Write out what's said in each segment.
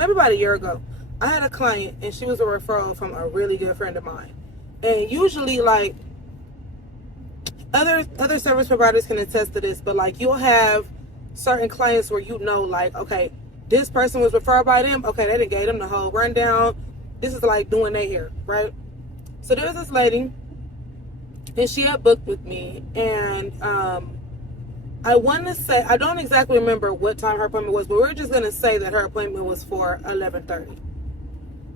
maybe about a year ago, I had a client and she was a referral from a really good friend of mine. And usually, like, other service providers can attest to this, but like, you'll have certain clients where like, okay, this person was referred by them. Okay, they done gave them the whole rundown. This is like doing their hair, right? So there was this lady, and she had booked with me, and I want to say, I don't exactly remember what time her appointment was, but we're just going to say that her appointment was for 11:30.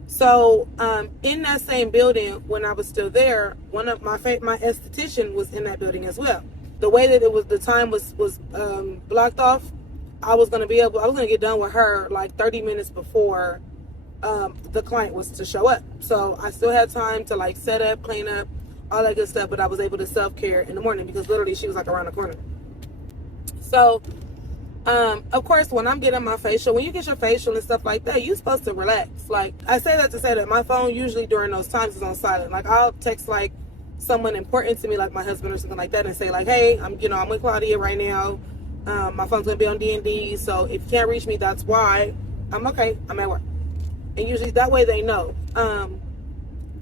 So in that same building, when I was still there, one of my esthetician was in that building as well. The way that the time was blocked off, I was going to get done with her like 30 minutes before the client was to show up. So I still had time to like set up, clean up, all that good stuff, but I was able to self-care in the morning because literally she was like around the corner. So, of course, when I'm getting my facial, when you get your facial and stuff like that, you're supposed to relax. Like, I say that to say that my phone usually during those times is on silent. Like, I'll text like someone important to me, like my husband or something like that, and say like, hey, I'm with Claudia right now. My phone's gonna be on D&D, so if you can't reach me, that's why. I'm okay. I'm at work, and usually that way they know.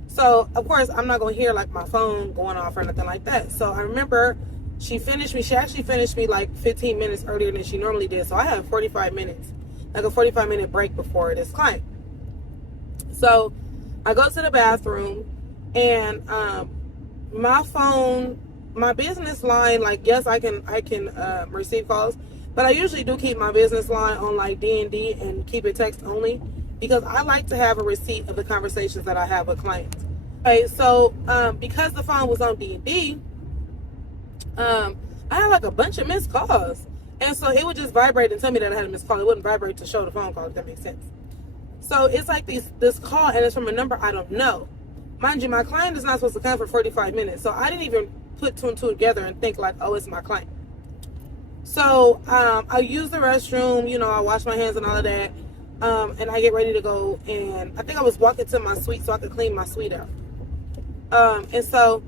So of course I'm not gonna hear like my phone going off or nothing like that. So I remember she actually finished me like 15 minutes earlier than she normally did. So I had 45 minutes, like a 45-minute break before this client. So I go to the bathroom, and my phone, my business line, like, yes, I can receive calls, but I usually do keep my business line on like D&D and keep it text only, because I like to have a receipt of the conversations that I have with clients. Okay, so because the phone was on D&D, I had like a bunch of missed calls, and so it would just vibrate and tell me that I had a missed call. It wouldn't vibrate to show the phone call, if that makes sense. So it's like this call, and it's from a number I don't know. Mind you, my client is not supposed to come for 45 minutes, so I didn't even put two and two together and think like, oh, it's my client. So I use the restroom, I wash my hands and all of that, and I get ready to go, and I think I was walking to my suite so I could clean my suite out. And so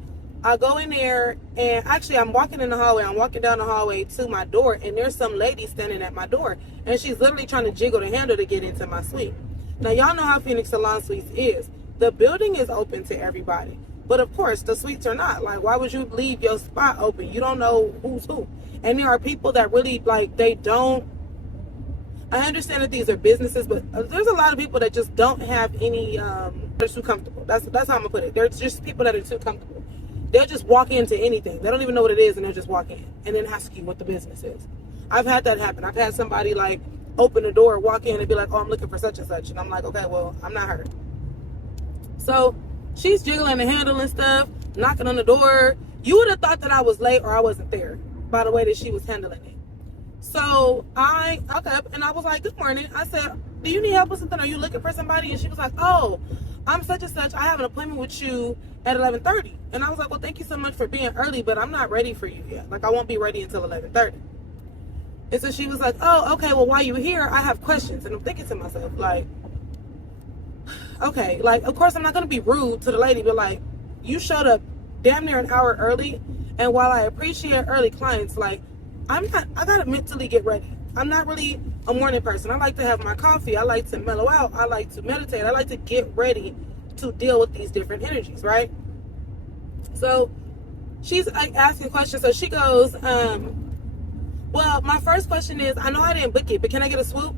I go in there, and actually I'm walking in the hallway. I'm walking down the hallway to my door, and there's some lady standing at my door, and she's literally trying to jiggle the handle to get into my suite. Now, y'all know how Phoenix Salon Suites is. The building is open to everybody, but of course the suites are not. Like, why would you leave your spot open? You don't know who's who. And there are people that really, like, they don't, I understand that these are businesses, but there's a lot of people that just don't have any, they're too comfortable. That's how I'm gonna put it. They're just people that are too comfortable. They'll just walk into anything. They don't even know what it is, and they'll just walk in and then ask you what the business is. I've had that happen. I've had somebody like open the door, walk in, and be like, oh, I'm looking for such and such. And I'm like, okay, well, I'm not her. So she's jiggling the handle and stuff, knocking on the door. You would have thought that I was late or I wasn't there by the way that she was handling it. So I woke up and I was like, good morning. I said, do you need help with something? Are you looking for somebody? And she was like, oh, I'm such and such. I have an appointment with you at 11:30. And I was like, well, thank you so much for being early, but I'm not ready for you yet. Like, I won't be ready until 11:30. And so she was like, oh, okay, well, while you're here, I have questions. And I'm thinking to myself, like, okay, like, of course I'm not going to be rude to the lady, but like, you showed up damn near an hour early. And while I appreciate early clients, like, I got to mentally get ready. I'm not really a morning person. I like to have my coffee. I like to mellow out. I like to meditate. I like to get ready to deal with these different energies, right? So she's like asking questions. So she goes, well, my first question is, I know I didn't book it, but can I get a swoop?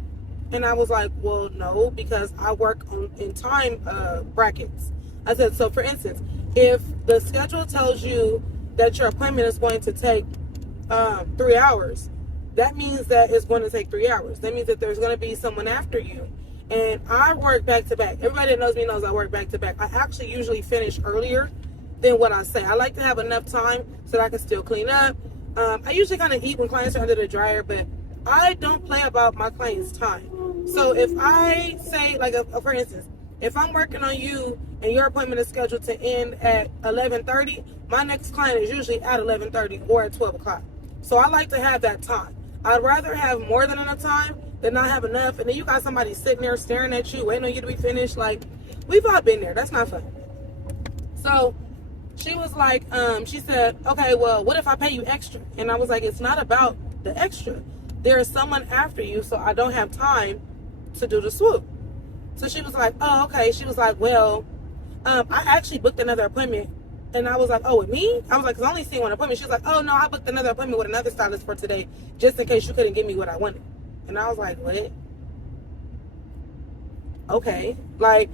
And I was like, well, no, because I work in time brackets. I said, so for instance, if the schedule tells you that your appointment is going to take 3 hours, that means that it's going to take 3 hours. That means that there's going to be someone after you. And I work back to back. Everybody that knows me knows I work back to back. I actually usually finish earlier than what I say. I like to have enough time so that I can still clean up. I usually kind of eat when clients are under the dryer, but I don't play about my clients' time. So if I say, like, for instance, if I'm working on you and your appointment is scheduled to end at 11:30, my next client is usually at 11:30 or at 12 o'clock. So I like to have that time. I'd rather have more than enough time than not have enough. And then you got somebody sitting there staring at you, waiting on you to be finished. Like, we've all been there. That's not fun. So she was like, she said, okay, well, what if I pay you extra? And I was like, it's not about the extra. There is someone after you, so I don't have time to do the swoop. So she was like, oh, okay. She was like, well, I actually booked another appointment. And I was like, oh, with me? I was like, 'cause I only seen one appointment. She was like, oh, no, I booked another appointment with another stylist for today, just in case you couldn't give me what I wanted. And I was like, what? Okay. Like,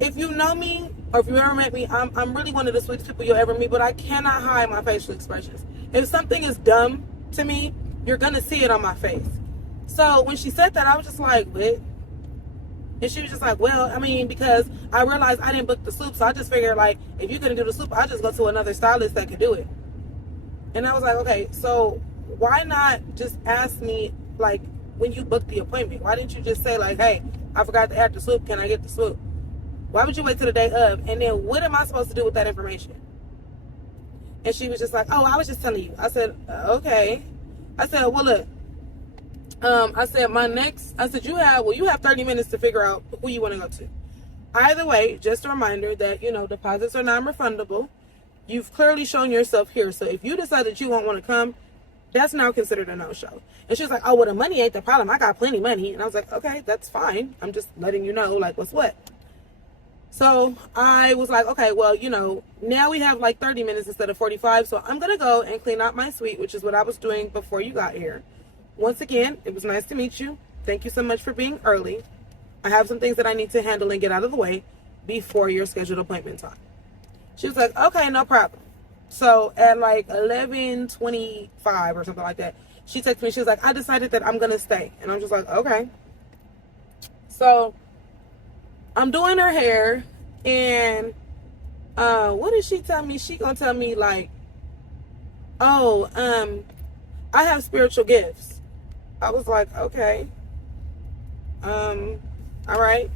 if you know me, or if you ever met me, I'm really one of the sweetest people you'll ever meet, but I cannot hide my facial expressions. If something is dumb to me, you're going to see it on my face. So when she said that, I was just like, what? And she was just like, well, I mean, because I realized I didn't book the swoop, so I just figured, like, if you couldn't do the swoop, I'll just go to another stylist that could do it. And I was like, okay, so why not just ask me, like, when you booked the appointment? Why didn't you just say, like, hey, I forgot to add the swoop, can I get the swoop? Why would you wait till the day of? And then what am I supposed to do with that information? And she was just like, oh, I was just telling you. I said, okay. I said, well, look. I said, you have 30 minutes to figure out who you want to go to. Either way, just a reminder that, deposits are non-refundable. You've clearly shown yourself here. So if you decide that you won't want to come, that's now considered a no-show. And she was like, oh, well, the money ain't the problem. I got plenty of money. And I was like, okay, that's fine. I'm just letting you know, like, what's what. So I was like, okay, well, now we have like 30 minutes instead of 45. So I'm going to go and clean out my suite, which is what I was doing before you got here. Once again, it was nice to meet you. Thank you so much for being early. I have some things that I need to handle and get out of the way before your scheduled appointment time. She was like, okay, no problem. So at like 11:25 or something like that, she texted me. She was like, I decided that I'm going to stay. And I'm just like, okay. So I'm doing her hair, and what did she tell me? She going to tell me like, oh, I have spiritual gifts. I was like, okay. All right.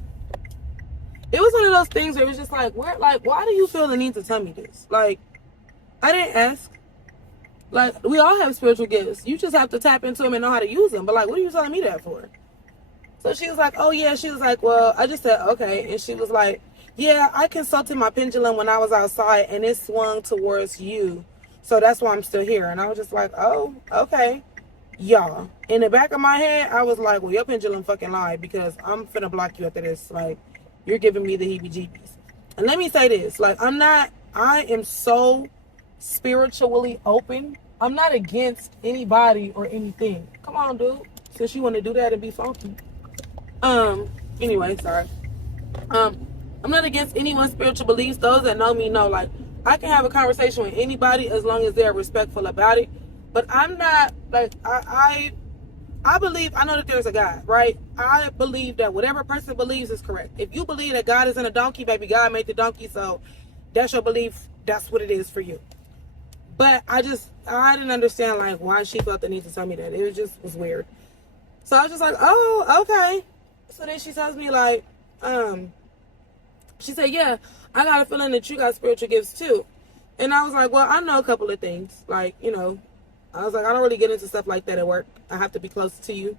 It was one of those things where it was just like, why do you feel the need to tell me this? Like, I didn't ask. Like, we all have spiritual gifts. You just have to tap into them and know how to use them. But like, what are you telling me that for? So she was like, oh yeah. She was like, well, I just said, okay. And she was like, yeah, I consulted my pendulum when I was outside and it swung towards you. So that's why I'm still here. And I was just like, oh, okay. Y'all, in the back of my head, I was like, well, your pendulum fucking lied, because I'm finna block you after this. Like, you're giving me the heebie-jeebies. And let me say this, like, I am so spiritually open. I'm not against anybody or anything. Come on, dude. Since you want to do that and be funky. Anyway, sorry. I'm not against anyone's spiritual beliefs. Those that know me know, like, I can have a conversation with anybody as long as they're respectful about it. But I'm not, like, I believe, I know that there's a God, right? I believe that whatever a person believes is correct. If you believe that God is in a donkey, baby, God made the donkey, so that's your belief. That's what it is for you. But I didn't understand, like, why she felt the need to tell me that. It was weird. So I was just like, oh, okay. So then she tells me, like, she said, yeah, I got a feeling that you got spiritual gifts too. And I was like, well, I know a couple of things. Like, I was like, I don't really get into stuff like that at work. I have to be close to you.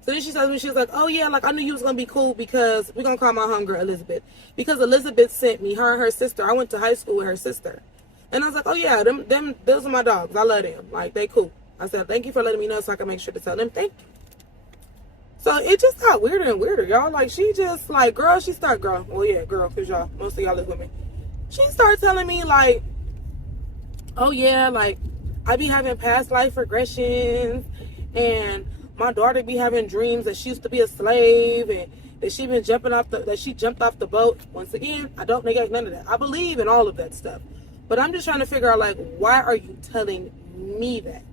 So then she tells me, she was like, oh yeah, like I knew you was going to be cool because we're going to call my homegirl Elizabeth. Because Elizabeth sent me, her and her sister. I went to high school with her sister. And I was like, oh yeah, those are my dogs. I love them. Like, they cool. I said, thank you for letting me know so I can make sure to tell them thank you. So it just got weirder and weirder, y'all. Like, she just, like, girl, well, yeah, girl, because most of y'all live with me. She started telling me, like, oh yeah, like, I be having past life regressions, and my daughter be having dreams that she used to be a slave, and that she jumped off the boat. Once again, I don't negate none of that. I believe in all of that stuff. But I'm just trying to figure out, like, why are you telling me that?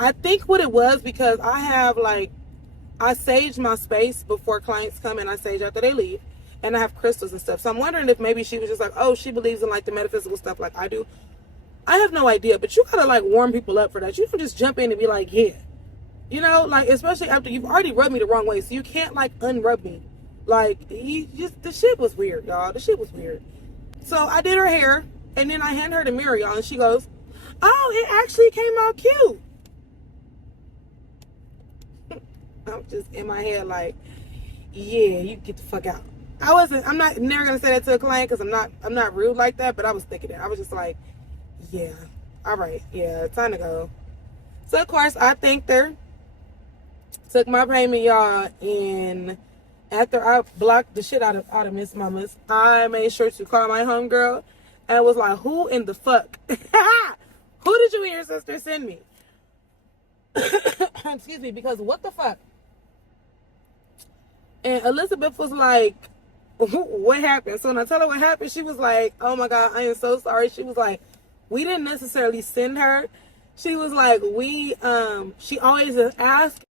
I think what it was, because I have, like, I sage my space before clients come, and I sage after they leave, and I have crystals and stuff. So I'm wondering if maybe she was just like, oh, she believes in, like, the metaphysical stuff like I do. I have no idea, but you gotta, like, warm people up for that. You don't just jump in and be like, yeah. Like, especially after you've already rubbed me the wrong way, so you can't, like, unrub me. Like, the shit was weird, y'all. The shit was weird. So I did her hair, and then I handed her the mirror, y'all, and she goes, oh, it actually came out cute. I'm just in my head like, yeah, you get the fuck out. I'm not never gonna say that to a client, because I'm not rude like that, but I was thinking that. I was just like, yeah, all right, yeah, time to go. So of course I thanked her, took my payment, y'all, and After I blocked the shit out of Miss Mamas, I made sure to call my homegirl and was like, who in the fuck? Who did you and your sister send me? Excuse me, because what the fuck? And Elizabeth was like, what happened? So when I tell her what happened, she was like, oh my God, I am so sorry. She was like, we didn't necessarily send her. She was like, she always asks